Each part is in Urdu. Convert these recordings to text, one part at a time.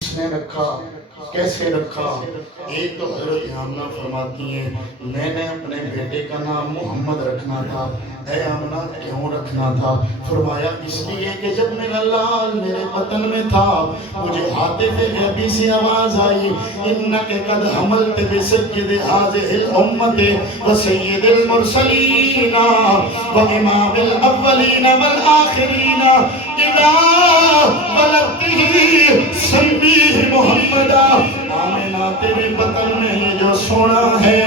اس نے رکھا کیسے رکھا؟ ایک تو حضرت آمنہ فرماتی ہیں میں نے اپنے بیٹے کا نام محمد رکھنا تھا۔ اے آمنہ کیوں رکھنا تھا؟ فرمایا اس لیے کہ جب میرا لال میرے بطن میں تھا مجھے ہاتف غیبی سے آواز آئی انک قد حملت بسید هذه الامت وسید المرسلین وامام الاولین والآخرین اذا ولدته سمیہ محمدہ۔ آمنہ تیرے بطن میں یہ جو سونا ہے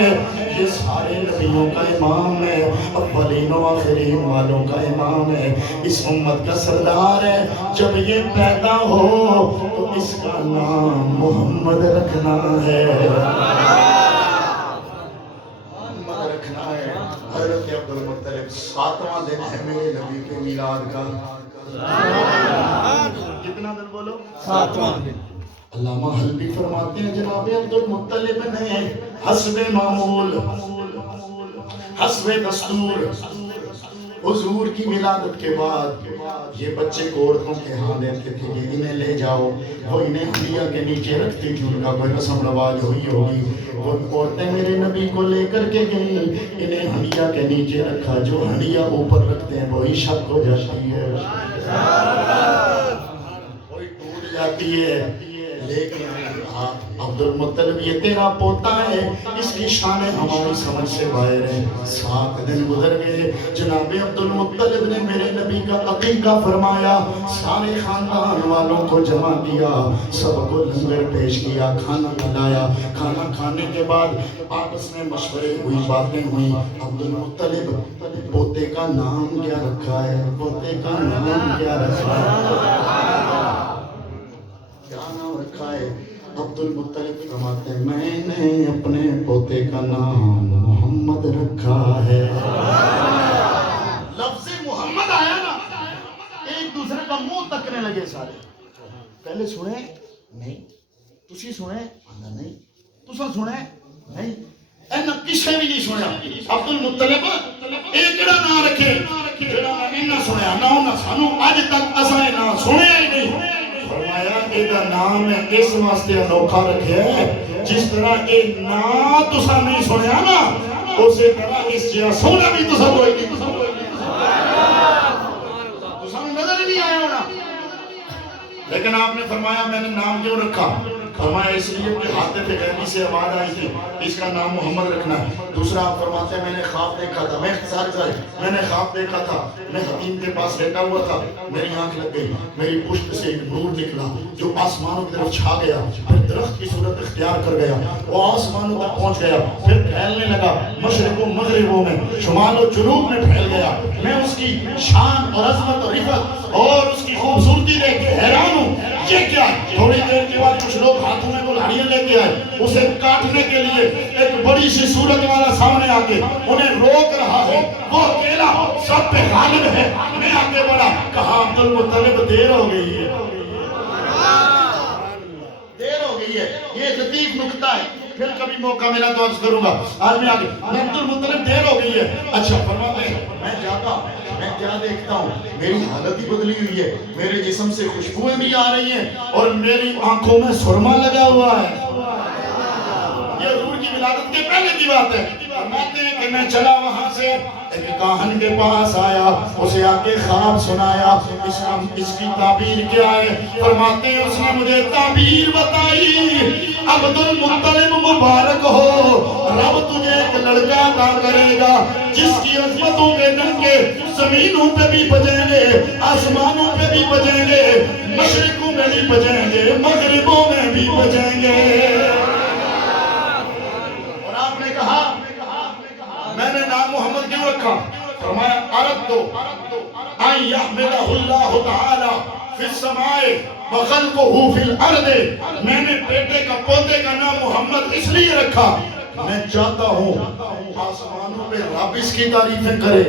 یہ سارے نبیوں کا امام ہے، اولین و آخرین والوں کا امام ہے، اس امت کا سردار ہے۔ جب یہ پیدا ہو تو اس کا نام محمد رکھنا ہے، محمد رکھنا ہے۔ حضرت عبدالمطلب 7واں دن ہے میرے نبی کے میلاد کا۔ کتنا دن بولو؟ 7واں دن۔ علامہ حلبی فرماتے ہیں جناب عبدالمطلب نے حسب معمول حسب دستور حضور کی ولادت کے بعد یہ بچے کو عورتوں کے ہاں دیتے تھے کہ انہیں لے جاؤ، وہ انہیں ہڈیا کے نیچے رکھتی تھی، ان کا کوئی رسم رواج ہوئی ہوگی، وہ عورتیں میرے نبی کو لے کر کے گئیں، انہیں ہڈیا کے نیچے رکھا، جو ہڈیا اوپر رکھتے ہیں وہی شک ہو جاتی ہے، وہی ٹوٹ جاتی ہے۔ لیکن عبدالمطلب یہ تیرا پوتا ہے، اس کی شان ہماری سمجھ سے باہر ہے۔ 7 دن گزر گئے، جناب عبدالمطلب نے میرے نبی کا عقیقہ فرمایا، سارے خاندان والوں کو جمع کیا، سب کو لنگر پیش کیا، کھانا کھلایا۔ کھانا کھانے کے بعد آپس میں مشورے ہوئی، باتیں ہوئی۔ عبدالمطلب پوتے کا نام کیا رکھا ہے؟ پوتے کا نام کیا رکھا ہے؟ کیا نام رکھا ہے؟ عبدالمطلب فرماتے ہیں میں نے اپنے پوتے کا نام محمد رکھا ہے۔ لفظ محمد آیا نا، ایک دوسرے کا منہ تکنے لگے سارے۔ پہلے سنیں نہیں، تسی سنیں نہیں، تسا سنیں نہیں، اینا کسے بھی نہیں سنیا۔ عبدالمطلب ایک جڑا نام رکھے جڑا اینا سنیا نہ ہونا سانو آج تک اسائے نہ سنیا ہی نہیں۔ فرمایا ایدہ نام ہے اس واسطے انوکھا رکھے ہے، جس طرح ایک نام تسا نہیں سنیا نا اسی طرح اس جہاں سونا بھی تسا کوئی نہیں، تسا نظر نہیں آیا ہونا۔ لیکن آپ نے فرمایا میں نے نام کیوں رکھا؟ فرمایا اس لیے کہ حاتف غیبی سے آواز آئی تھی اس کا نام محمد رکھنا ہے۔ دوسرا آپ فرماتے ہیں میں نے خواب دیکھا تھا، میں اختصار جائے میں نے خواب دیکھا تھا، میں حتیم کے پاس لیٹا ہوا تھا، میری آنکھ لگ گئی، میری پشت سے ایک نور نکلا جو آسمانوں کی طرف چھا گیا، پھر درخت کی صورت اختیار کر گیا، وہ آسمانوں تک پہنچ گیا، پھر پھیلنے لگا، مشرق و مغربوں میں شمال و جنوب میں پھیل گیا۔ میں اس کی شان اور عظمت اور رفعت اور اس کی خوبصورتی دیکھ کے حیران ہوں، یہ کیا ہے؟ تھوڑی دیر کے بعد کچھ لوگ ہاتھوں میں گلہڑیاں لے کے آئے، اسے کاٹنے کے لیے ایک بڑی سی صورت والا سامنے آکے انہیں روک رہا ہے، وہ اکیلا سب پہ غالب ہے۔ میں آگے بڑھا، کہا عبدالمطلب دیر ہو گئی ہے، دیر ہو گئی ہے۔ یہ لطیف نکتہ ہے، پھر کبھی موقع ملا تو عرض کروں گا، آج میں آگے عبدالمطلب دیر ہو گئی ہے۔ اچھا فرماتے ہیں میں جاتا میں کیا دیکھتا ہوں، میری حالت ہی بدلی ہوئی ہے، میرے جسم سے خوشبوئیں بھی آ رہی ہیں اور میری آنکھوں میں سرما لگا ہوا ہے۔ یہ حضور کی ولادت کے پہلے کی بات ہے۔ فرماتے ہیں کہ میں چلا وہاں سے ایک کاہن کے پاس آیا، اسے آ کے خواب سنایا، اس کی تعبیر کیا ہے؟ فرماتے ہیں اس نے مجھے تعبیر بتائی، عبدالمطلب مبارک ہو، رب تجھے ایک لڑکا عطا کرے گا جس کی عظمتوں کے ڈنکے زمینوں پہ بھی بجیں گے، آسمانوں پہ بھی بجیں گے، مشرقوں میں بھی بجیں گے، مغربوں میں بھی بجیں گے۔ اور آپ نے کہا میں نے نام محمد کیوں رکھا؟ فرمایا اردو ان یحمدہ اللہ تعالی فی السماء وخلقہ فی الارض۔ میں نے بیٹے کا پوتے کا نام محمد اس لیے رکھا میں چاہتا ہوں آسمانوں پہ رب اس کی تعریفیں کرے،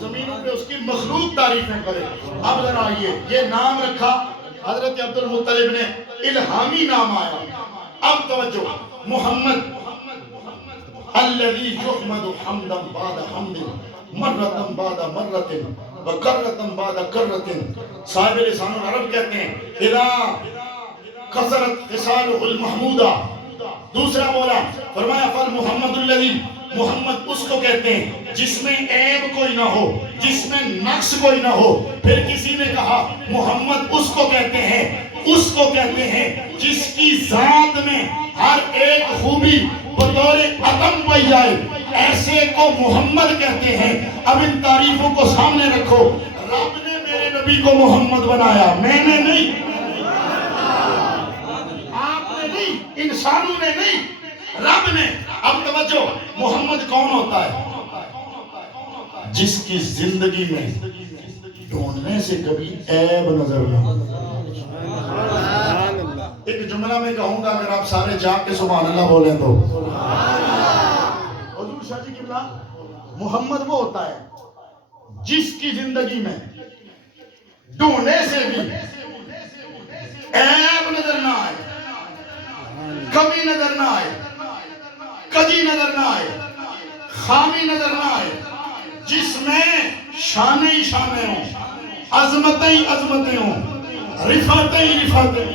زمینوں پہ اس کی مخلوق تعریفیں کرے۔ اب ذرا آئیے یہ نام رکھا حضرت عبدالمطلب نے، الہامی نام آیا۔ اب توجہ، محمد الذي يحمد حمدا بعد حمد مرة بعد مرة وَكَرَّةً بَعْدَ كَرَّةٍ. صاحب لسان العرب کہتے ہیں اِذَا کثرت خصالہ المحمودہ. دوسرا بولا فرمایا فالمحمد الذی، محمد اس کو کہتے ہیں جس میں عیب کوئی نہ ہو، جس میں نقص کوئی نہ ہو. پھر کسی نے کہا محمد اس کو کہتے ہیں، اس کو کہتے ہیں جس کی ذات میں ہر ایک خوبی بطور عدم پائی جائے، ایسے کو محمد کہتے ہیں. اب ان تعریفوں کو سامنے رکھو. رب نے میرے نبی کو محمد بنایا، میں نے نہیں، آپ نے نہیں، انسانوں نے نہیں، رب نے. اب توجہ، محمد کون ہوتا ہے؟ جس کی زندگی میں ڈھونڈنے سے کبھی عیب نظر نہ. ایک جملہ میں کہوں گا، اگر آپ سارے جاگ کے سبحان اللہ بولیں تو حضور شاہ جی قبلہ، محمد وہ ہوتا ہے جس کی زندگی میں ڈھونڈنے سے بھی عیب نظر نہ آئے، کمی نظر نہ آئے، کجی نظر نہ آئے، خامی نظر نہ آئے، جس میں شانیں ہی شانیں ہوں، عظمتیں ہی عظمتیں ہوں، رفعتیں ہی رفعتیں.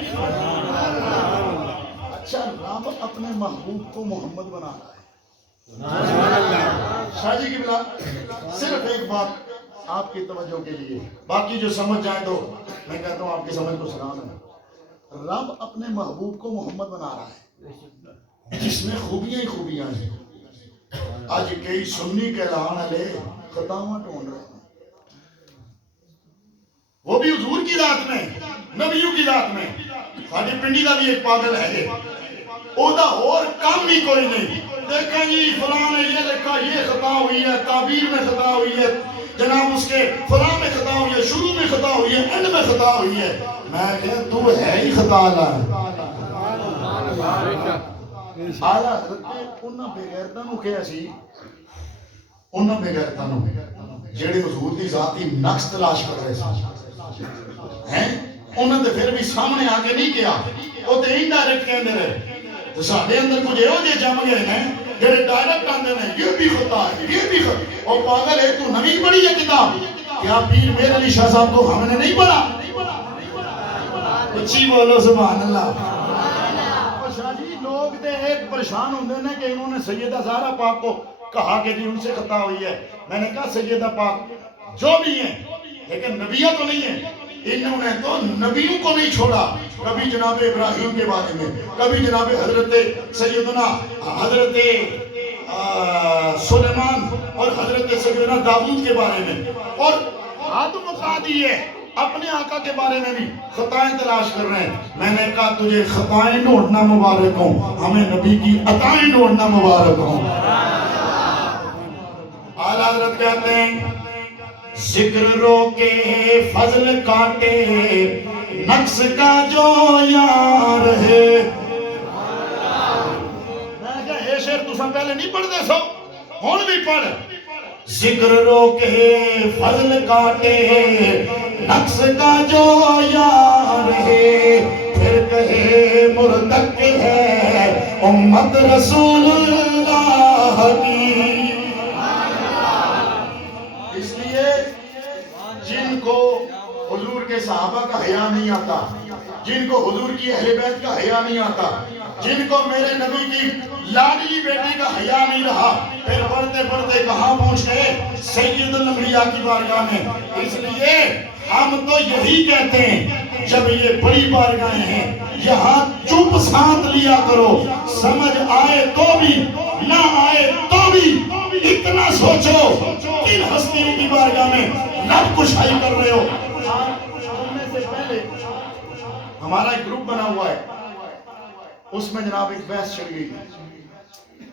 اچھا، رب اپنے محبوب کو محمد بنا رہا ہے. شاہ جی قبلہ، صرف ایک بات آپ کی توجہ کے لیے، باقی جو سمجھ جائے تو میں کہتا ہوں آپ کی سمجھ کو سلام ہے. رب اپنے محبوب کو محمد بنا رہا ہے جس میں خوبیاں ہی خوبیاں ہیں. آج کئی سنی کہلان والے خطاواں ڈھونڈ رہے ہیں، وہ بھی حضور کی ذات میں، نبیوں کی ذات میں. ساڈی پنڈی کا بھی ایک پاگل ہے، اودا اور کام ہی کوئی نہیں. دیکھیں جی فلاں نے یہ لکھا، یہ خطا ہوئی ہے، تعبیر میں خطا ہوئی ہے، جناب اس کے فلاں میں خطا ہوئی ہے، شروع میں خطا ہوئی ہے، اینڈ میں خطا ہوئی ہے. میں کہا تو ہے ہی خطا اللہ. آلہ حضرت نے انہاں بغیرتاں نو کہا سی، انہاں بغیرتاں نو جیڑے حضور دی ذاتی نقص تلاش کر رہے ہیں، انہاں نے پھر بھی سامنے آ کے نہیں کیا، وہ تے انڈائریکٹ کہندے رہے. تو ساڈے اندر کچھ یہ جے جم گئے ہیں جڑے ڈائریکٹ آندے ہیں یہ بھی خطا ہے، یہ بھی خطا. اور پاگل ہے، تو نویں پڑھی ہے کتاب؟ کیا پیر میر علی شاہ صاحب کو ہم نے نہیں پڑھا؟ اچھی بولو سبحان اللہ. شاہ جی لوگ تے ایک پریشان ہوندے ہیں کہ انہوں نے سیدہ زہرا پاک کو کہا کہ جی ان سے خطا ہوئی ہے. میں نے کہا سیدہ پاک جو بھی ہیں لیکن نبیہ تو نہیں ہیں. انہوں نے تو نبیوں کو نہیں چھوڑا. کبھی جناب ابراہیم کے بارے میں، کبھی جناب حضرت سیدنا حضرت سلیمان اور حضرت سیدنا داؤد کے بارے میں، اور ہاتھ مقا دیئے اپنے آقا کے بارے میں بھی خطائیں تلاش کر رہے ہیں. میں نے کہا تجھے خطائیں ڈھونڈنا مبارک ہوں، ہمیں نبی کی عطائیں ڈھونڈنا مبارک ہوں. اعلیٰ حضرت کہتے ہیں ذکر روکے فضل کاٹے نقص کا جو یار ہے. میں کہا اے شعر تساں پہلے نہیں پڑھ دے سو، ہون بھی پڑھ. ذکر روکے فضل کاٹے نقص کا جو یار ہے، پھر کہے مردک ہے امت رسول اللہ کی. اس لیے جن کو حضور کے صحابہ کا حیا نہیں آتا، جن کو حضور کی اہل بیت کا حیا نہیں آتا، جن کو میرے نبی کی لاڈلی بیٹی کا حیا نہیں رہا، پھر پڑھتے پڑھتے کہاں پہنچ گئے؟ سید الانبیاء کی بارگاہ میں. اس لیے ہم تو یہی کہتے ہیں جب یہ بڑی بارگاہیں ہیں یہاں چپ سانت لیا کرو، سمجھ آئے تو بھی نہ آئے تو بھی اتنا سوچو کن ہستی کی بارگاہ میں لب کشائی کر رہے ہو. سننے سے پہلے ہمارا ایک گروپ بنا ہوا ہے، اس میں جناب ایک بحث چل گئی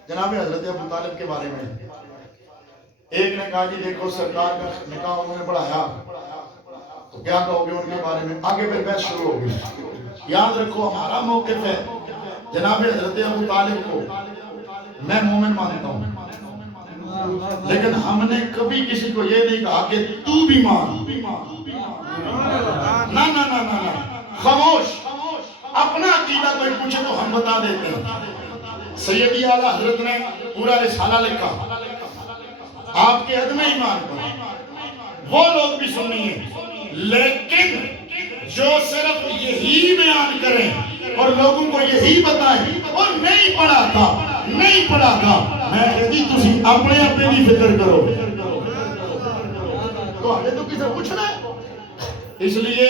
جناب حضرت ابو طالب کے بارے میں. ایک نے کہا جی دیکھو سرکار کا نکاح انہوں نے پڑھایا تو کیا کہو گے ان کے بارے میں؟ آگے پھر بحث شروع ہو گئی. یاد رکھو ہمارا موقف ہے جناب حضرت ابو طالب کو میں مومن مانتا ہوں، لیکن ہم نے کبھی کسی کو یہ نہیں کہا کہ تو بھی مان. نہ نہ نہ نہ خاموش. اپنا عقیدہ کوئی پوچھے تو ہم بتا دیتے ہیں. سیدی اعلیٰ حضرت نے پورا رسالہ لکھا آپ کے عدم ایمان پر. وہ لوگ بھی سنی ہیں، لیکن جو صرف یہی بیان کریں اور لوگوں کو یہی بتائیں اور نہیں پڑھا تھا، میں کہتی تسی اپنے بھی فکر کرو، تو ہمیں تو کسی پوچھنا ہے۔ اس لیے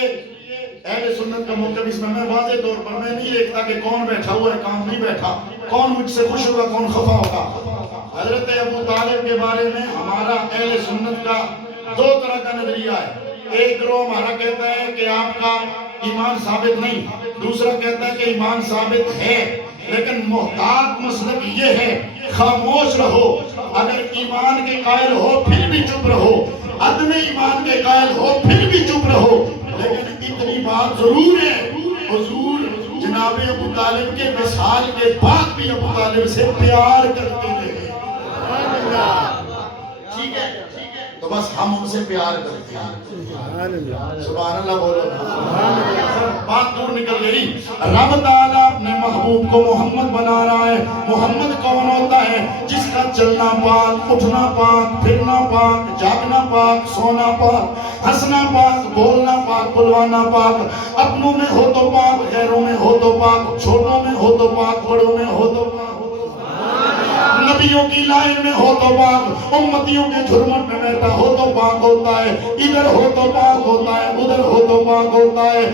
اہل سنت کا موقف اس میں واضح طور پر میں نہیں دیکھتا کہ کون بیٹھا ہوا ہے کون نہیں بیٹھا، کون مجھ سے خوش ہوگا کون خفا ہوگا۔ حضرت ابو طالب کے بارے میں ہمارا اہل سنت کا دو طرح کا نظریہ ہے۔ ایک گروہ ہمارا کہتا ہے کہ آپ کا ایمان ثابت نہیں، دوسرا کہتا ہے کہ ایمان ثابت ہے، لیکن محتاط مسلک یہ ہے خاموش رہو، اگر ایمان کے قائل ہو پھر بھی چپ رہو، عدم ایمان کے قائل ہو پھر بھی چپ رہو، لیکن اتنی بات ضرور ہے حضور جناب ابو طالب کے وصال کے بعد بھی ابو طالب سے پیار کرتے رہے۔ ٹھیک ہے، تو بس ہم ان سے پیار کرتے ہیں۔ سبحان اللہ بولو، بات دور نکل گئی۔ رب تعالیٰ اپنے محبوب کو محمد بنا رہا ہے۔ محمد کون ہوتا ہے؟ جس کا چلنا پاک، اٹھنا پاک، پھرنا پاک، جاگنا پاک، سونا پاک، ہنسنا پاک، بولنا پاک، بلوانا پاک، اپنوں میں ہو تو پاک، غیروں میں ہو تو پاک، چھوٹوں میں ہو تو پاک، بڑوں میں ہو تو پاک، نبیوں کی لائن میں ہو تو پاک، امتیوں کے جھرمٹ میں بیٹھا ہو تو پاک ہوتا ہے، ادھر ہو تو پاک ہوتا ہے، ادھر ہو تو پاک ہوتا ہے،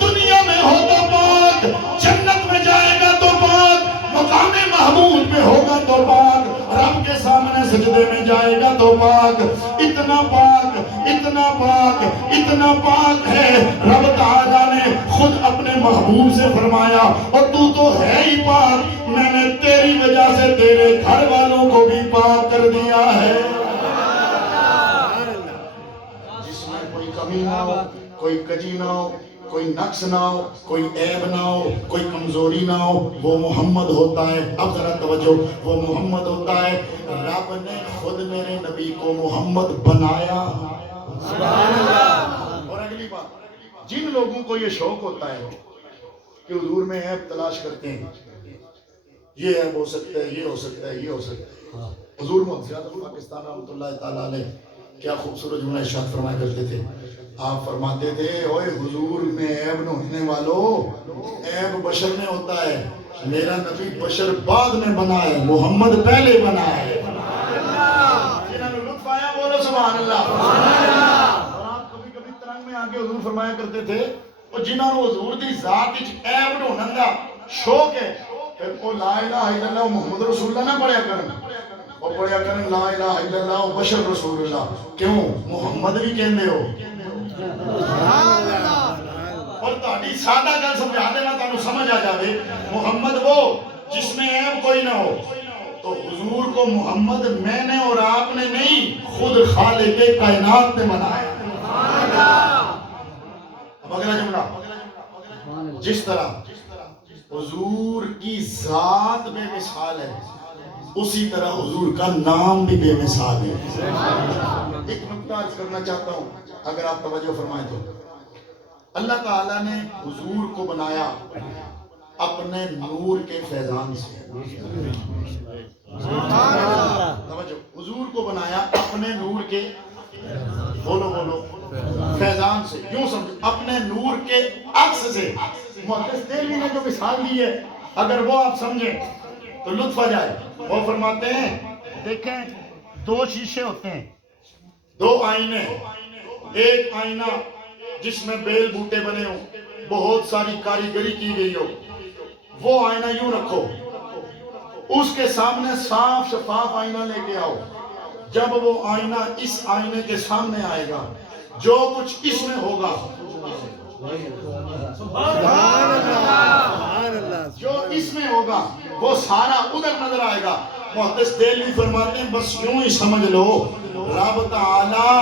دنیا میں ہو تو پاک، جنت میں جائے گا تو پاک، مقام محمود میں ہوگا تو پاک، رب کے سامنے سجدے میں جائے گا تو پاک، اتنا پاک، اتنا پاک، اتنا پاک ہے۔ رب تعالیٰ نے خود اپنے محبوب سے فرمایا اور تو ہے ہی پاک، میں نے تیری وجہ سے تیرے گھر والوں کو بھی پاک کر دیا ہے۔ جس میں کوئی کمی نہ ہو، کوئی کجی نہ ہو، کوئی نقص نہ ہو، کوئی عیب نہ ہو، کوئی کمزوری نہ ہو، وہ محمد ہوتا ہے۔ اب ذرا توجہ، وہ محمد ہوتا ہے۔ رب نے خود میرے نبی کو محمد بنایا۔ اور اگلی بات، جن لوگوں کو یہ شوق ہوتا ہے کہ حضور میں عیب تلاش کرتے ہیں، یہ عیب ہو سکتا ہے، یہ ہو سکتا ہے، یہ ہو سکتا ہے، حضور محمد پاکستان رحمۃ اللہ تعالیٰ علیہ کیا خوبصورت جملہ ارشاد فرمایا کرتے تھے۔ آپ فرماتے تھے، اوے حضور میں عیب نہ ہونے والو، عیب بشر میں ہوتا ہے، میرا نبی بشر بعد میں بنا ہے، محمد پہلے بنا ہے۔ جنہوں نے لطف آیا بولو سبحان اللہ۔ اور آپ کبھی کبھی ترنگ میں آگے حضور فرمایا کرتے تھے، اور جنہوں نے حضور دی ذات عیب نہ ہونے دا شوق ہے، پھر وہ لا الہ الا اللہ محمد رسول اللہ نہ پڑھیا کرن، وہ پڑھیا کرن لا الہ الا اللہ بشر رسول اللہ۔ کیوں؟ محمد بھی کہندے ہو۔ اور تہاڈی سادہ گل سمجھا دینا تانوں سمجھ آ جاوے، محمد وہ جس میں عیب کوئی نہ ہو۔ تو حضور کو محمد میں نے اور آپ نے نہیں، خود خالق کائنات نے بنایا۔ اب اگلا جملہ، جس طرح حضور کی ذات بے مثال ہے، اسی طرح حضور کا نام بھی بے مثال ہے۔ ایک نکتہ عرض کرنا چاہتا ہوں اگر آپ توجہ فرمائیں تو، اللہ تعالیٰ نے حضور کو بنایا اپنے نور کے فیضان سے۔ توجہ، حضور کو بنایا اپنے نور کے، بولو بولو، فیضان سے، یوں سمجھو اپنے نور کے عکس سے۔ محدث دہلوی نے جو مثال دی ہے اگر وہ آپ سمجھیں تو لطف آ جائے۔ وہ فرماتے ہیں، دیکھیں دو شیشے ہوتے ہیں، دو آئینے، ایک آئینہ جس میں بیل بوٹے بنے ہوں، بہت ساری کاریگری کی گئی ہو، وہ آئینہ یوں رکھو، اس کے سامنے صاف شفاف آئینہ لے کے آؤ، جب وہ آئینہ اس آئینے کے سامنے آئے گا، جو کچھ اس میں ہوگا، جو اس میں ہوگا وہ سارا ادھر نظر آئے گا۔ محدث دہلوی فرماتے ہیں بس یوں ہی سمجھ لو، رب تعالیٰ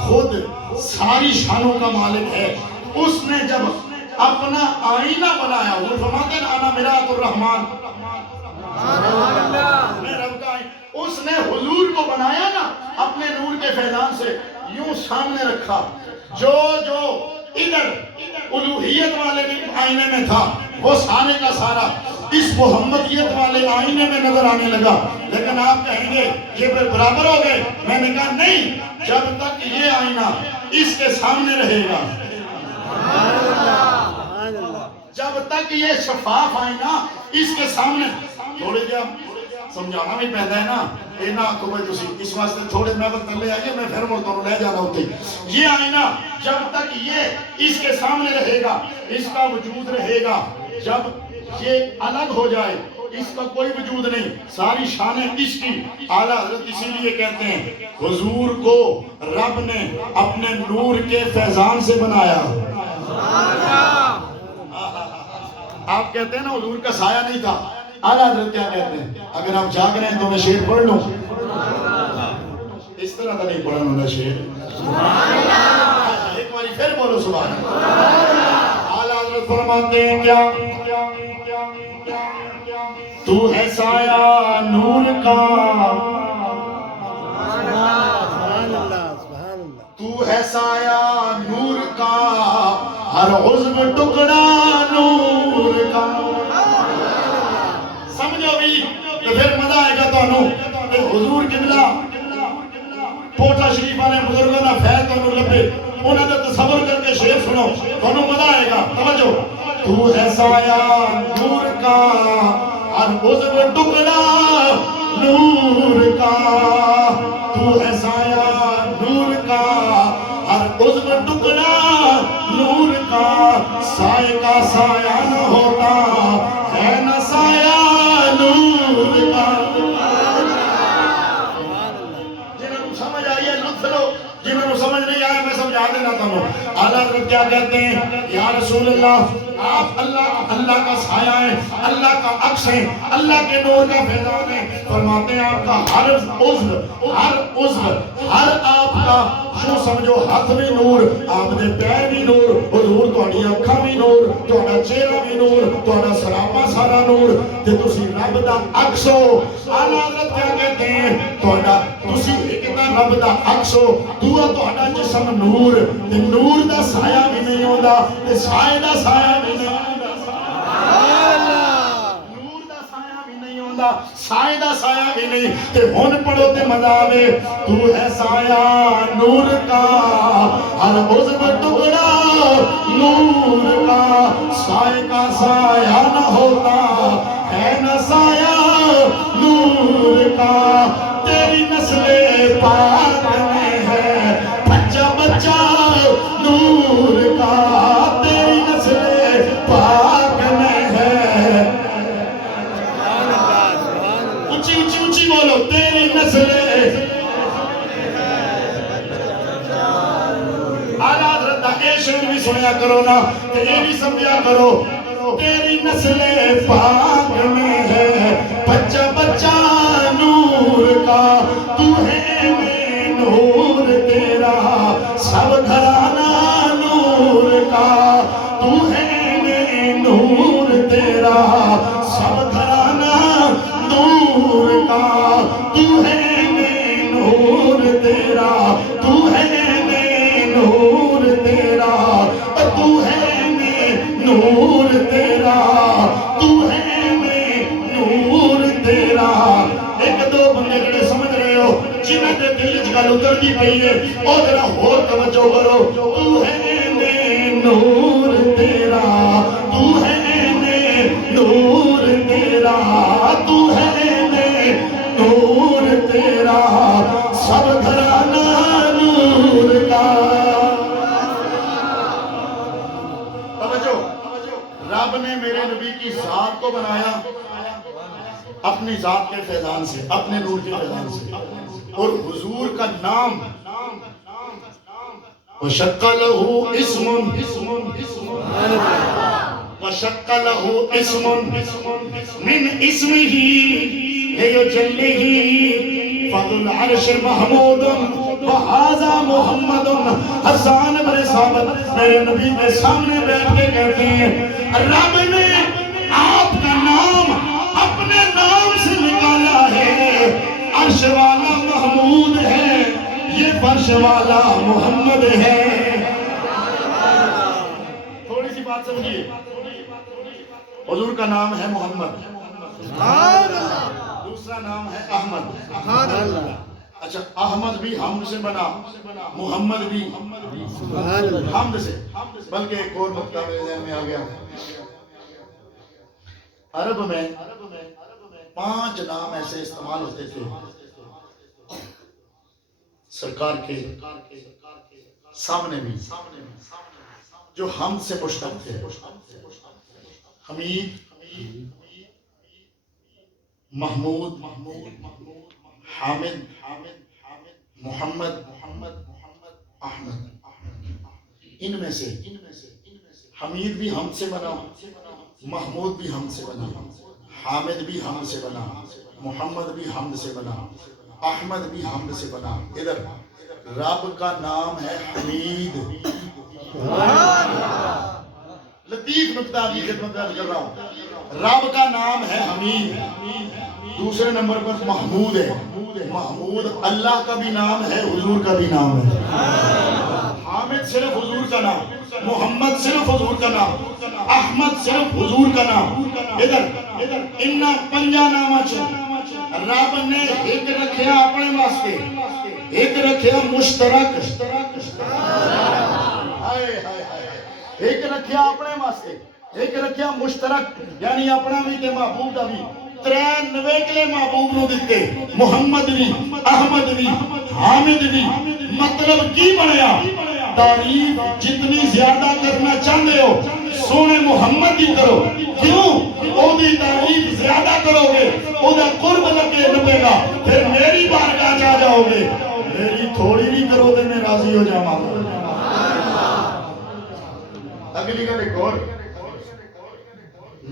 خود ساری شانوں کا مالک ہے۔ اس نے جب اپنا آئینہ بنایا، وہ فرماتے ہیں انا مرآت الرحمن، میں رب کا آئینہ، اس نے حضور کو بنایا نا اپنے نور کے فیضان سے، یوں سامنے رکھا، جو ادھر الوہیت والے آئینے میں تھا وہ سارے کا سارا اس محمدیت والے آئینے میں نظر آنے لگا۔ لیکن آپ کہیں گے یہ برابر ہو گئے، میں نے کہا نہیں، جب تک یہ آئینہ اس کے سامنے رہے گا، جب تک یہ شفاف آئینہ اس کے سامنے، تھوڑے جب سمجھانا بھی پہندا ہے نا، اے نہ کو بھائی تسی اس واسطے تھوڑے میں وقت لے آئیے، میں پھر مڑ تو لے جانا ہوتی. یہ آئینہ جب تک یہ اس کے سامنے رہے گا، اس کا وجود رہے گا. جب یہ الگ ہو جائے، اس کا کوئی وجود نہیں، ساری شانیں اس کی. اعلیٰ حضرت اسی لیے کہتے ہیں حضور کو رب نے اپنے نور کے فیضان سے بنایا. آپ کہتے ہیں نا حضور کا سایہ نہیں تھا. اعلیٰ حضرت کیا کہتے ہیں؟ اگر آپ جاگ رہے ہیں تو میں شعر پڑھ لوں. اس طرح تو نہیں پڑھنا ہوتا شعر. ایک باری پھر بولو سبحان اللہ. اعلیٰ حضرت فرماتے ہیں کیا؟ تو ہے سایہ نور کا، تو ہے سایہ نور کا، ہر عضو ٹکڑا نور کا. سمجھو بھی تو پھر مزہ آئے گا تانوں. حضور قبلہ پوٹا شریف والے بزرگوں کا فیض تانوں لبے، انہوں نے تصور کر کے شعر سنو، تانوں مزہ آئے گا. توجہ. تو ہے سایہ نور کا، ہر عضو ٹکڑا نور کا. تو ہے سایہ نور کا، ہر عضو ٹکڑا نور کا. سائے کا سایہ نہ ہوتا ہے نہ سایہ نور کا. جنہوں نے سمجھ آئی ہے لطف لو، جنہوں نے سمجھ نہیں آیا میں سمجھا دینا تمہیں. اعلیٰ حضرت کیا کہتے ہیں؟ یا رسول اللہ، آپ اللہ کا سایہ ہیں، اللہ کا عکس ہیں، اللہ کے نور کا فیضان ہیں. فرماتے ہیں آپ کا ہر عضو، ہر آپ کا شو سمجھو ہاتھ بھی نور، آپ دے پیر بھی نور، حضور تہاڈی اکھاں بھی نور، تہاڈا چہرہ بھی نور، تہاڈا سراپا سارا نور، تے تسی رب دا عکس ہو. اعلیٰ حضرت کیا کہتے ہیں؟ تہاڈا تسی ایک تا رب دا عکس ہو، دوسرا تہاڈا جسم نور، تے نور دا سایہ بھی نہیں ہوندا تے سایہ دا سایہ بھی نہیں ہوندا. نور دا سایہ بھی نہیں ہوندا، سایہ دا سایہ بھی نہیں. تے ہن پڑھو تے مزہ آوے. تو ہے سایہ نور کا، ہر عضو ٹکڑا نور کا. سایہ کا سایہ نہ ہوتا ہے نہ سایہ نور کا. تیری نسل پاک میں ہے بچہ بچہ نور کا. تیری نسل پاک میں ہے، اونچی اونچی اونچی بولو، تیری نسل. اعلیٰ حضرت دا اے شعر بھی سنیا کرو نا، تے یہ بھی سمجھا کرو. تیری نسل پاک میں ہے بچہ بچہ نور کا. تو ہے میں نور تیرا سب گھرانہ نور کا. تو ہے میں نور تیرا سب گھرانہ نور کا. تو ہے میں نور تیرا، تو ہے میں نور تیرا، تو ہے میں نور تیرا، تو ہے میں نور تیرا. ایک دو بندے جڑے سمجھ رہے ہو جنہاں دے دل وچ گل اترتی پئی ہے، او ذرا ہور توجہ کرو. تو ہے میں نور تیرا، تو ہے میں نور تیرا، تو ہے میں نور تیرا، سب گھرانہ نور کا. توجہ. رب نے میرے نبی کی ذات کو بنایا اپنی ذات کے فیضان سے، اپنے نور کے فیضان سے. اور حضور کا نام وَشَقَّ لَهُ اسْمٌ وَشَقَّ لَهُ اسْمٌ مِّنْ اسْمِهِ لِيُجَلِّهِ فَضْلُ الْعَرْشِ مَحْمُودٌ وَهَذَا مُحَمَّدٌ. حسان بن ثابت میرے نبی کے سامنے بیٹھ کے کہتے ہیں رب نے آپ کا نام اپنے نام سے نکالا ہے. عرش والا محمود ہے، یہ فرش والا محمد ہے. تھوڑی سی بات سمجھیے. حضور کا نام ہے محمد، دوسرا نام ہے احمد. اچھا احمد بھی حمد سے بنا، محمد بھی حمد سے. بلکہ ایک اور نقطہ میرے ذہن میں آ گیا. عرب میں 5 نام ایسے استعمال ہوتے تھے سرکار کے سامنے بھی جو حمد سے مشتق تھے. حمید، محمود، حامد، محمد، احمد. ان میں سے حمید بھی حمد سے بنا، محمود بھی حمد سے بنا، حامد بھی حمد سے بنا، محمد بھی حمد سے بنا، احمد بھی حمد سے بنا. ادھر رب کا نام ہے حمید. لطیف نکتہ کی خدمت کر رہا ہوں. رب کا نام ہے حمید. دوسرے نمبر پر محمود ہے. محمود اللہ کا بھی نام ہے، حضور کا بھی نام ہے. حامد صرف حضور کا نام، محمد صرف حضور کا نام، احمد صرف حضور کا نام. ادھر انہاں 5 نامہ رب نے ایک رکھیا اپنے واسطے، ایک رکھیا مشترک، ایک رکھیا اپنے واسطے، ایک رکھیا مشترک یعنی اپنا بھی تے محبوب کا بھی. 3 نویکلے محبوب نو دیتے، محمد بھی، احمد بھی، حامد بھی. مطلب کی بنیا؟ تعریف جتنی زیادہ کرنا چاہتے ہو سونے محمد کی کرو. کیوں؟ او دی تعریف زیادہ کرو گے او دا قرب لگے نپے گا، پھر میری بارگاہ جا جاؤ گے. میری تھوڑی بھی کرو دے میں راضی ہو جاؤں گا. اگلی گل ایک اور،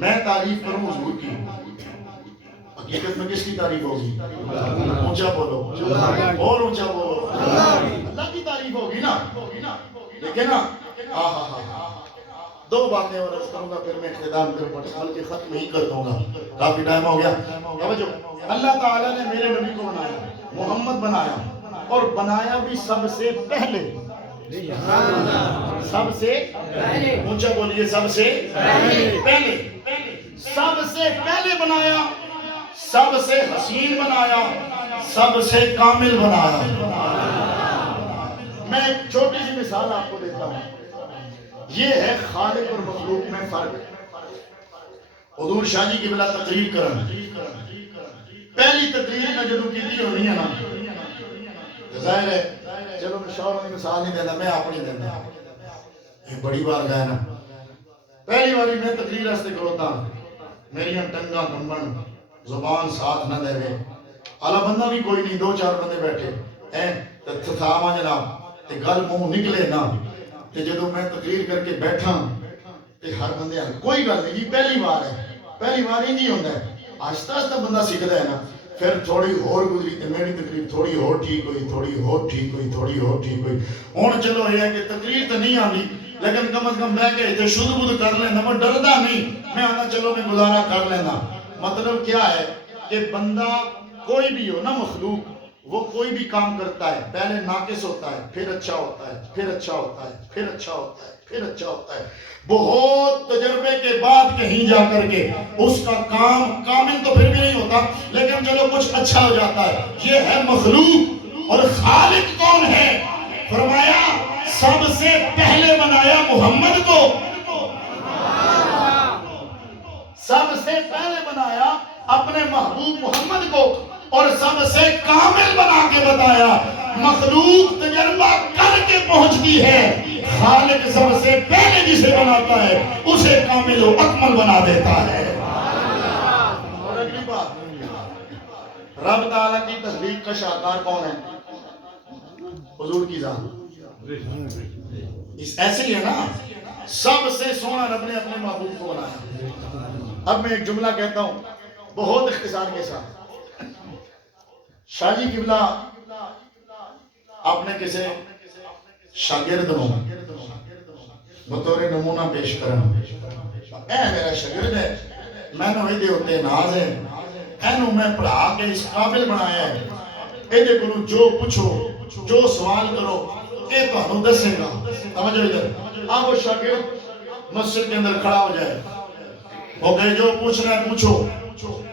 میں تعریف کروں حضور کی، حقیقت میں کس کی تعریف ہوگی؟ اونچا بولو اور اونچا بولو. اللہ کی تعریف ہوگی نا. لیکن نا 2 باتیں اور عرض کروں گا پھر میں اختتام کروں گا، بلکہ ختم ہی کر دوں گا، کافی ٹائم ہو گیا. اللہ تعالیٰ نے میرے نبی کو بنایا، محمد بنایا، اور بنایا بھی سب سے پہلے. سب سے اونچا بولیے، سب سے پہلے. سب سے پہلے بنایا، سب سے حسین بنایا، سب سے کامل بنایا. میں ایک چھوٹی سی مثال آپ کو دیتا ہوں. یہ ہے خالق اور مخلوق میں فرق. حضور شاہ جی قبلہ تقریر کرن، پہلی تقریر میں جدو کی دی ہونی ہے نا، ظاہر ہے چلو میں شاہ کی مثال نہیں دینا، میں اپنی دینا. یہ بڑی بار گیا نا، پہلی باری میں تقریر راستے کروتا، میری ٹنگا کمبن، زبان ساتھ نہ دے گئے. حالا بندہ بھی کوئی نہیں، 2-4 بندے بیٹھے تھاما جناب تے گل منہ نکلے نا. تے جدو میں تقریر کر کے بیٹھا تے ہر بندے کوئی گل نہیں جی پہلی بار ہے، پہلی بار ہی نہیں ہوتا ہے. آہستہ آہستہ بندہ سیکھتا ہے نا. پھر تھوڑی اور گزری تے میری تقریر تھوڑی اور ٹھیک ہوئی، تھوڑی اور ٹھیک ہوئی، تھوڑی اور ٹھیک ہوئی. ہن چلو یہ ہے کہ تقریر تو نہیں آتی لیکن کم از کم میں کہ تے شدھ بدھ کر لینا، میں ڈردا نہیں، میں آنا چلو میں گزارا کر لینا. مطلب کیا ہے کہ بندہ کوئی بھی ہو نا، مخلوق وہ کوئی بھی کام کرتا ہے پہلے ناقص ہوتا ہے، پھر اچھا ہوتا ہے، پھر اچھا ہوتا ہے، پھر اچھا ہوتا ہے، پھر اچھا ہوتا ہے. بہت تجربے کے بعد کہیں جا کر کے اس کا کام کامل تو پھر بھی نہیں ہوتا لیکن چلو کچھ اچھا ہو جاتا ہے. یہ ہے مخلوق. اور خالق کون ہے؟ فرمایا سب سے پہلے بنایا محمد کو، سب سے پہلے بنایا اپنے محبوب محمد کو، اور سب سے کامل بنا کے بتایا. مخلوق تجربہ کر کے پہنچتی ہے، خالق سب سے پہلے جسے بناتا ہے اسے کامل و اکمل بنا دیتا ہے. اور اگلی بات، رب تعالیٰ کی تخلیق کا شاہکار کون ہے؟ حضور کی ذات. اس ایسے ہی ہے نا، سب سے سونا رب نے اپنے محبوب کو بنایا. اب میں ایک جملہ کہتا ہوں بہت اختصار کے ساتھ. شاہ جی قبلہ آپ نے کسے شاگرد نو بطور نمونہ پیش کرنا، اے میرا شاگرد ہے، میں نے وہی دے ہوتے ناز ہے، اینو میں پڑھا کے اس قابل بنایا ہے، اے دے کرو جو پوچھو جو سوال کرو اے تو ہنو دسے گا. سمجھو ادھر. اب وہ شاگرد مسجد کے اندر کھڑا ہو جائے، ہو گئے جو پوچھنا ہے پوچھو.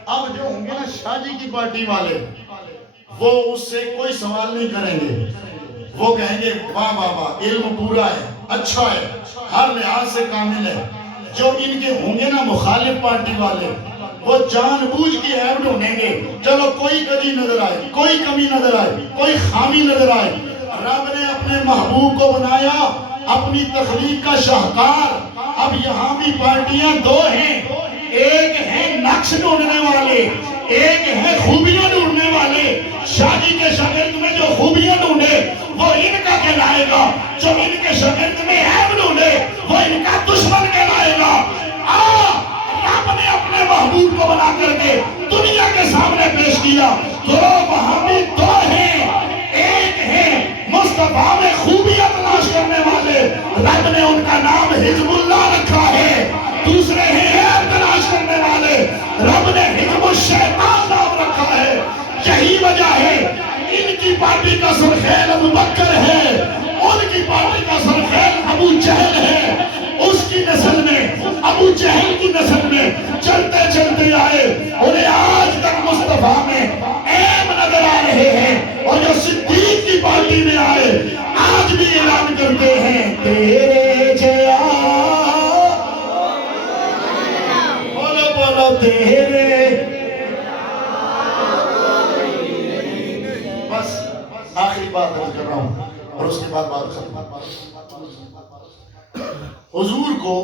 اب جو ہوں گے نا شاہ جی کی پارٹی والے وہ اس سے کوئی سوال نہیں کریں گے، وہ کہیں گے واہ واہ واہ، علم پورا ہے، اچھا ہے، ہر لحاظ سے کامل ہے۔ جو ان کے ہوں گے نا مخالف پارٹی والے، وہ جان بوجھ کی عیب ڈھونڈیں گے، چلو کوئی کمی نظر آئے، کوئی کمی نظر آئے، کوئی خامی نظر آئے۔ رب نے اپنے محبوب کو بنایا اپنی تخلیق کا شاہکار۔ اب یہاں بھی پارٹیاں دو ہیں، ایک ہے نقش ڈھونڈنے والے، ایک ہے خوبیاں ڈھونڈنے والے۔ شادی کے شاگرد میں جو خوبیاں ڈھونڈے وہ ان کا کہلائے گا، جو ان کے شاگرد میں عیب ڈھونڈے وہ ان کا دشمن کہلائے گا۔ رب نے اپنے محبوب کو بنا کر کے دنیا کے سامنے پیش کیا۔ دو وہابی دو ہیں، ایک ہے مصطفیٰ میں خوبیاں تلاش کرنے والے، رب نے ان کا نام حزب اللہ رکھا ہے۔ دوسرے ہیں عیب تلاش کرنے والے، رب نے حزب الشیطان نام رکھا ہے۔ یہی وجہ ہے ان کی پارٹی کا سرخیل ابو بکر ہے، ان کی پارٹی کا سرخیل ابو جہل ہے۔ اس کی نسل میں، ابو جہل کی نسل میں چلتے چلتے آئے، انہیں آج تک مصطفیٰ میں عیب نظر آ رہے ہیں، اور جو صدیق کی پارٹی میں آئے آج بھی اعلان کرتے ہیں تیرے جیا، بولو بولو تیرے۔ بس آخری بات عرض کر رہا ہوں اور اس کے بعد بات ختم۔ حضور کو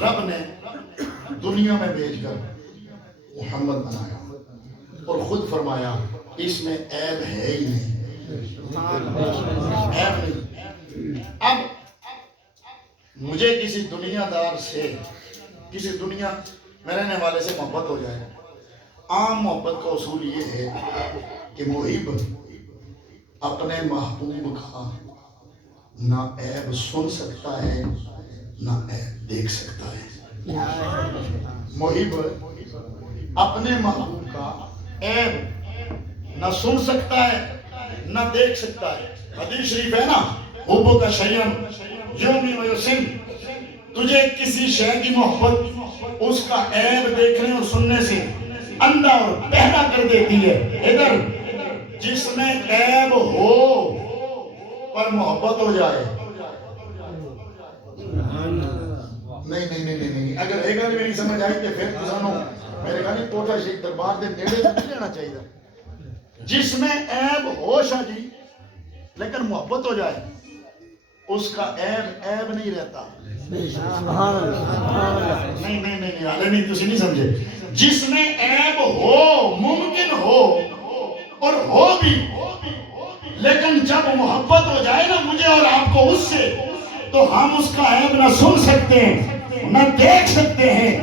رب نے دنیا میں بھیج کر محمد بنایا اور خود فرمایا اس میں عیب ہے ہی نہیں، عیب نہیں۔ اب مجھے کسی دنیا دار سے، کسی دنیا میں رہنے والے سے محبت ہو جائے، عام محبت کا اصول یہ ہے کہ محب اپنے محبوب کا نہ عیب سن سکتا ہے نہ عیب دیکھ سکتا ہے۔ محب اپنے محبوب کا عیب نہ سن سکتا ہے نہ دیکھ سکتا ہے۔ حدیث شریف ہے نا، حب کا شیئن یومی و یسن، تجھے کسی شے کی محبت اس کا عیب دیکھنے اور سننے سے اندھا اور بہرا کر دیتی ہے۔ ادھر جس میں عیب ہو پر محبت ہو جائے، نہیں اگر ایک آدمی نہیں سمجھ آئی کہ پھر کسانوں میرے کہا نہیں کوٹا شیخ دربار دے نیڑے تو نہیں لینا چاہیے۔ جس میں عیب ہو شاہ جی لیکن محبت ہو جائے، اس کا عیب نہیں رہتا۔ نہیں آلے نہیں تسی نہیں سمجھے۔ جس میں عیب ہو، ممکن ہو اور ہو بھی، لیکن جب محبت ہو جائے نا مجھے اور آپ کو اس سے، تو ہم اس کا عیب نہ سن سکتے ہیں نہ دیکھ سکتے ہیں۔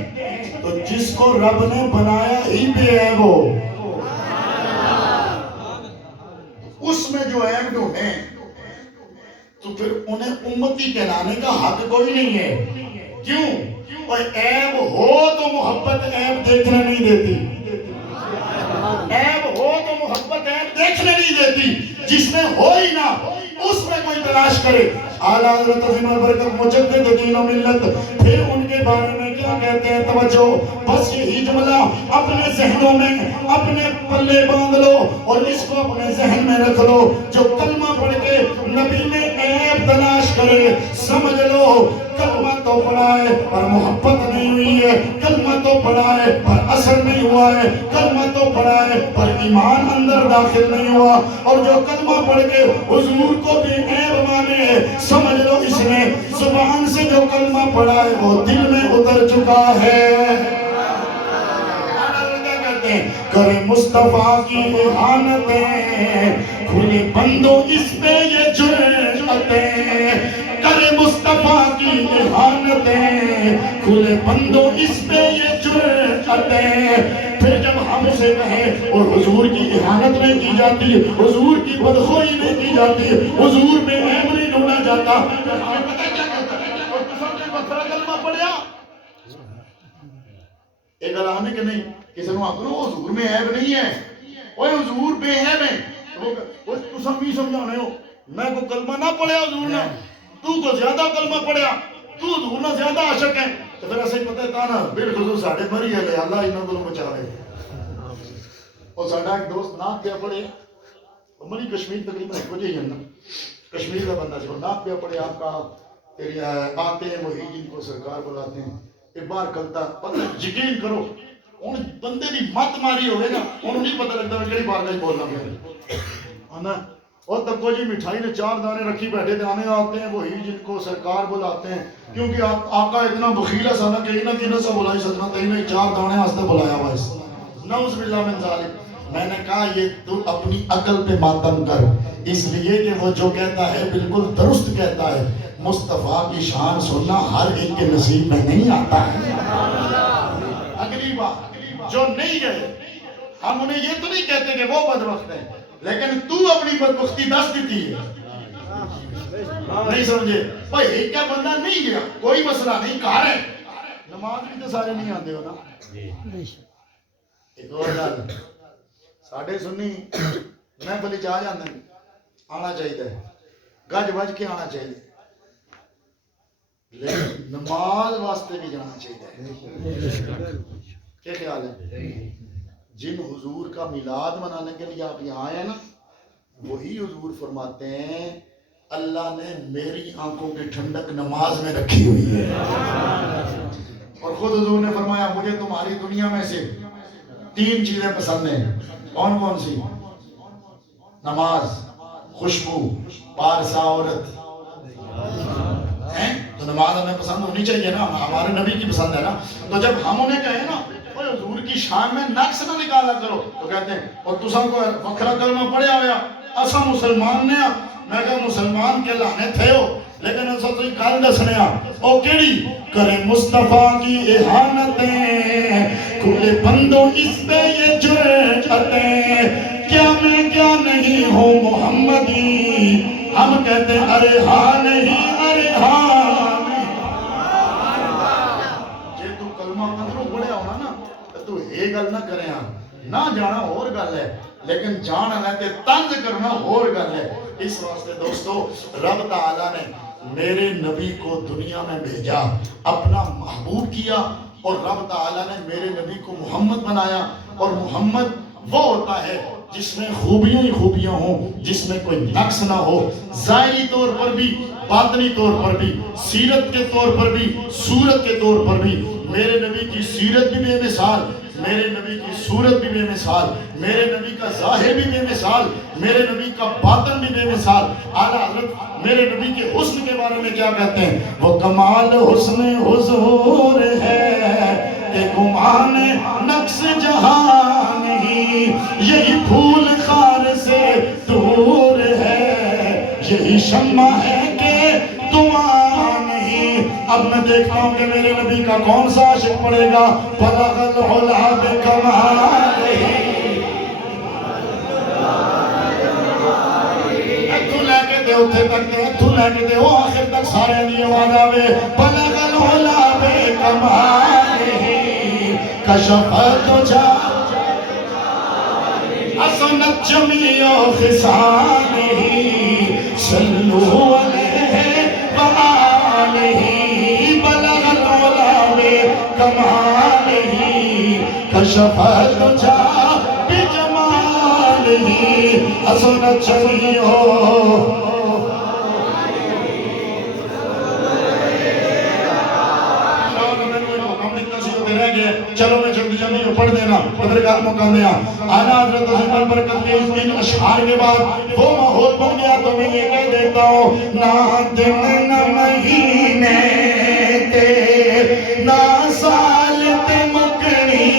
تو جس کو رب نے بنایا ہی بے عیب ہو، اس میں جو عیب ڈھونڈے تو پھر انہیں امتی کہلانے کا حق کوئی نہیں ہے۔ کیوں؟ اور عیب ہو تو محبت عیب دیکھنے نہیں دیتی، عیب ہو تو محبت عیب دیکھنے نہیں دیتی۔ جس میں ہو ہی نہ اس میں کوئی تلاش کرے۔ اعلیٰ حضرت عظیم برکت مجدد دین و ملت پھر ان کے بارے میں کیا کہتے ہیں، توجہ، بس یہی جملہ اپنے ذہنوں میں اپنے پلے باندھ لو اور اس کو اپنے ذہن میں رکھ لو۔ جو کلمہ پڑھ کے نبی میں عیب تلاش کرے، سمجھ لو کلمہ تو پڑھا ہے پر محبت نہیں ہوئی ہے، کلمہ تو پڑھا ہے پر اثر نہیں ہوا ہے، کلمہ تو پڑھا ہے پر ایمان اندر داخل نہیں ہوا۔ اور جو کلمہ پڑھ کے حضور کو بھی عیب مانے، سمجھ لو اس نے زبان سے جو کلمہ پڑھا ہے وہ دل میں اتر چکا ہے۔ کرے مصطفیٰ کی احانتیں، کھلے بندوں اس پہ یہ جرأتیں، کرے مصطفیٰ کی احانتیں، کھلے بندوں اس پہ یہ جرأتیں۔ پھر جب ہم اسے کہیں اور حضور کی احانت نہیں کی جاتی، حضور کی بدخوئی نہیں کی جاتی، حضور میں عیب نہیں ڈھونڈا جاتا، ایک علامہ کہ نہیں کسی نے آخر حضور میں عیب نہیں ہے، اوہ حضور بے عیب ہے، تو سب بھی سمجھانے ہو میں کو کلمہ نہ پڑھیا حضور نے، تو کو زیادہ کلمہ پڑھیا، تو حضور نے زیادہ عاشق ہے، تو پھر ایسا ہی پتہ ہے نا بالخصوص ساڑھے مری ہے لے اللہ انہوں کو بچا رہے۔ اور ساڈا ایک دوست نات پہ پڑھے منی کشمیر تقریباً ایک وجہ ہی ہے نا کشمیر کا بندہ جو نات پہ پڑھے آپ کا تیری آتے ہیں وہی جن کو سرکار بلاتے ہیں ایک بار کلتا پتہ یقین کرو ان بندے دی مت ماری ہوئے نا انہوں نہیں پتہ لگتا میں کئی بار نہیں بولنا میں اور تب کو جی مٹھائی نے 4 دانے رکھی بیٹھے تھے آنے آتے ہیں وہی جن کو سرکار بلاتے ہیں کیونکہ آقا اتنا بخیل ہے سانا کہ انہاں تینوں سے بلائی سکنا تینوں 4 دانے واسطے بلایا ہوا اس نعوذ باللہ من ذالک میں نے کہا یہ تو اپنی عقل پہ ماتم کر اس لیے کہ وہ جو کہتا ہے بالکل درست کہتا ہے مصطفیٰ کی شان سننا ہر ایک کے نصیب میں نہیں آتا ہے اگلی بات جو نہیں گئے ہم انہیں یہ تو نہیں کہتے کہ وہ بدبخت ہیں لیکن تو اپنی بدبختی دس دیتی ہے نہیں سمجھے بھائی ایک کیا بندہ نہیں گیا کوئی مسئلہ نہیں کار ہے نماز بھی تو سارے نہیں آتے ہو نا ایک اور گل ساڑھے سنی میں بلی چاہ جاندے آنا چاہیے گج بج کے آنا چاہیے لیکن نماز واسطے بھی جانا چاہیے کیا خیال ہے جن حضور کا میلاد منانے کے لیے آپ یہاں آئے ہیں نا وہی حضور فرماتے ہیں اللہ نے میری آنکھوں کی ٹھنڈک نماز میں رکھی ہوئی ہے اور خود حضور نے فرمایا مجھے تمہاری دنیا میں سے 3 چیزیں پسند ہیں کون کون سی نماز خوشبو پارسا عورت تو نماز ہمیں پسند ہونی چاہیے نا ہمارے نبی کی پسند ہے نا تو جب ہم انہیں کہیں نا حضور کی شان میں نقص نہ نکالا کرو تو کہتے ہیں اور تساں کو وکھرا کلمہ پڑھیا ہویا اسا مسلمان نے میں کہا مسلمان کے لانے تھے ہو لیکن اسا تو گل دسنے او کیڑی کرے مصطفیٰ کی احانتیں کھلے بندوں اس پہ یہ جرأتیں کیا میں کیا نہیں ہوں محمدی ہم کہتے ہیں ارے ہاں نہیں ارے ہاں جے تو کلمہ اندروں پڑھیا ہونا نا تو یہ گل نہ کریں نہ جانا اور گل ہے لیکن جانا ہے کہ طنز کرنا اور گل ہے اس واسطے دوستو رب تعالیٰ نے میرے نبی کو دنیا میں بھیجا اپنا محبوب کیا اور رب تعالیٰ نے میرے نبی کو محمد بنایا اور محمد وہ ہوتا ہے جس میں خوبیاں ہی خوبیاں ہوں جس میں کوئی نقص نہ ہو ظاہری طور پر بھی باطنی طور پر بھی سیرت کے طور پر بھی صورت کے طور پر بھی میرے نبی کی سیرت بھی بے مثال میرے نبی کی صورت بھی بے مثال میرے نبی کا ظاہر بھی بے مثال میرے نبی کا باطن بھی بے مثال اعلیٰ حضرت میرے نبی کے حسن کے بارے میں کیا کہتے ہیں وہ کمال حسن حضور ہے کہ گمان نقص جہاں نہیں یہی پھول خار سے دور ہے یہی شمع ہے کہ دعا نہیں اب میں دیکھتا ہوں کہ میرے نبی کا کون سا عاشق پڑے گا بلغ العلا بکمالہ تو لے کے دے اتھے تک دے تو لے کے دے وہ آخر تک سارے دی آواز آوے بلغ العلا بکمالہ کشف تجھا حسنت جمیع خصالہ صلو علیہ وآلہ بلغ العلا بکمالہ کشف تجھا بجمالہ حسنت جمیع چلو میں جلدی جلدی پڑھ دینا پترکار مقام دیا آنا حضرت حضرت برکت کے ان اشعار کے بعد وہ ماحول بن گیا تو میں یہ کہہ دیتا ہوں نہ دن نہ مہینے تے نہ سال تے مکنی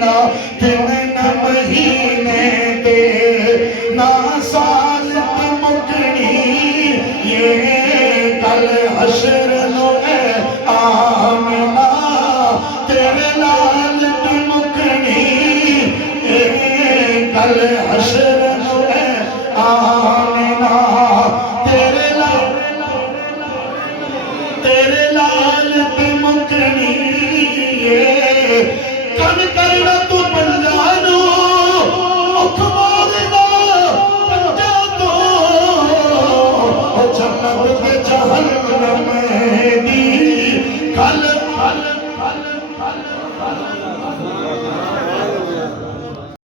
نہ دن نہ مہینے تے نہ سال تے مکنی یہ کل حشر نو اے آمنہ تیرے لال کی مکنی کل حشر